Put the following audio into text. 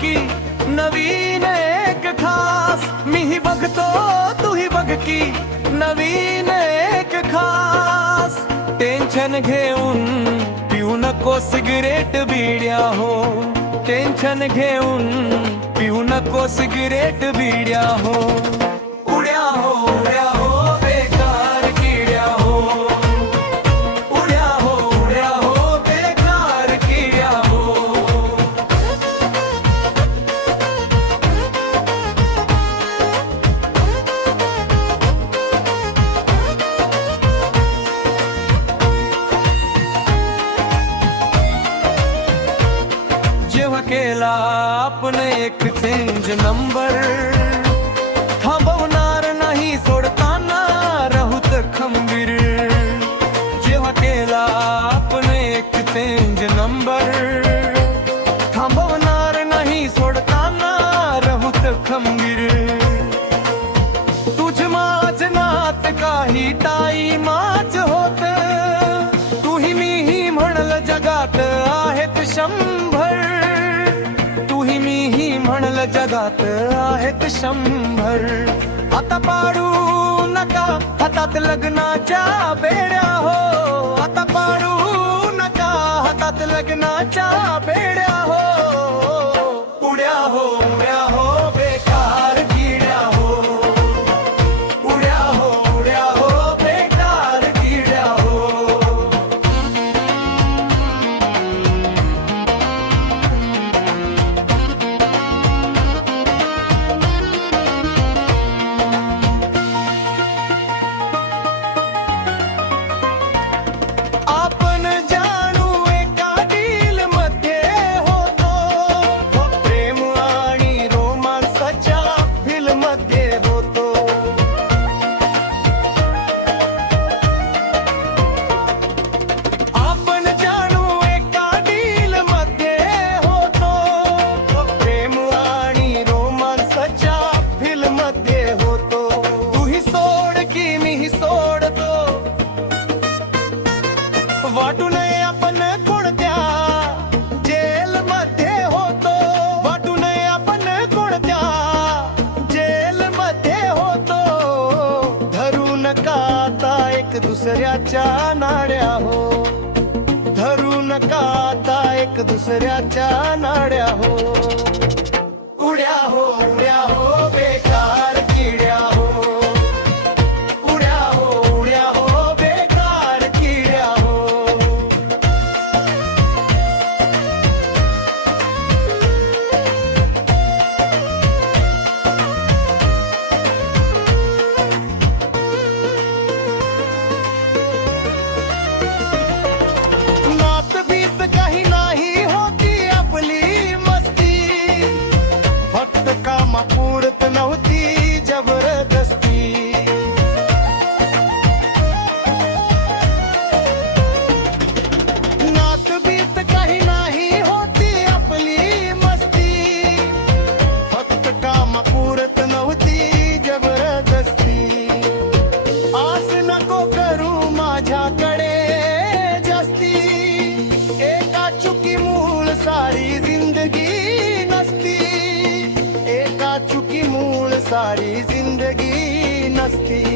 की नवीन एक खास, मीही बघतो तूही बघ की नवीन एक खास. टेन्शन घेऊन पिऊ नको सिगरेट बिड्या हो, टेन्शन घेऊन पिऊ नको सिगरेट बिड्या हो. उड्या हो उड्या हो बेकार किड्या हो, उड्या हो बेकार किड्या हो. जेव्हा केला आपण एक चेंज नंबर, थांबवणार नाही सोडताना राहूत खंबीर. जेव्हा केला आपण एक चेंज नंबर, थांबवणार नाही सोडताना राहूत खंबीर. तुझ माझ नात काही टाईमाच होत, तूही मीही म्हणलं जगात आहेत 100, तूही मीही म्हणलं जगात आहेत 100. आता पाडू नका हातात लग्नाच्या बेड्या हो, आता पाडू नका हातात लग्नाच्या बेड्या हो. उड्या हो बेकार किड्या हो, उड्या हो बेकार किड्या हो. आपण जाणू एका डील मध्ये होतो, प्रेम आणि रोमांसाच्या फिल्म मध्ये होतो. आपण जाणू एका डील मध्ये होतो, प्रेम आणि रोमांसाच्या फिल्म मध्ये होतो. तूही सोड की मीही सोडतो, वाटू नये आपण कोणत्या जेल मध्ये होतो, वाटू नये आपण कोणत्या जेल मध्ये होतो. धरू नका आता एक दुसऱ्याच्या नाड्या हो, धरू नका आता एक दुसऱ्याच्या नाड्या हो. उड्या हो बेकार किड्या हो, उड्या हो बेकार किड्या हो. नात बीत काही नाही होती आपली मस्ती, फक्त कामापुरत नव्हती जबरदस्ती. नात बीत काही नाही होती आपली मस्ती, फक्त कामापुरत नव्हती जबरदस्ती. आस नको करू माझ्याकडे जास्ती, एका चुकी मूळ सारी जिंदगी नसती, एका चुकी मूळ सारी जिंदगी नसती.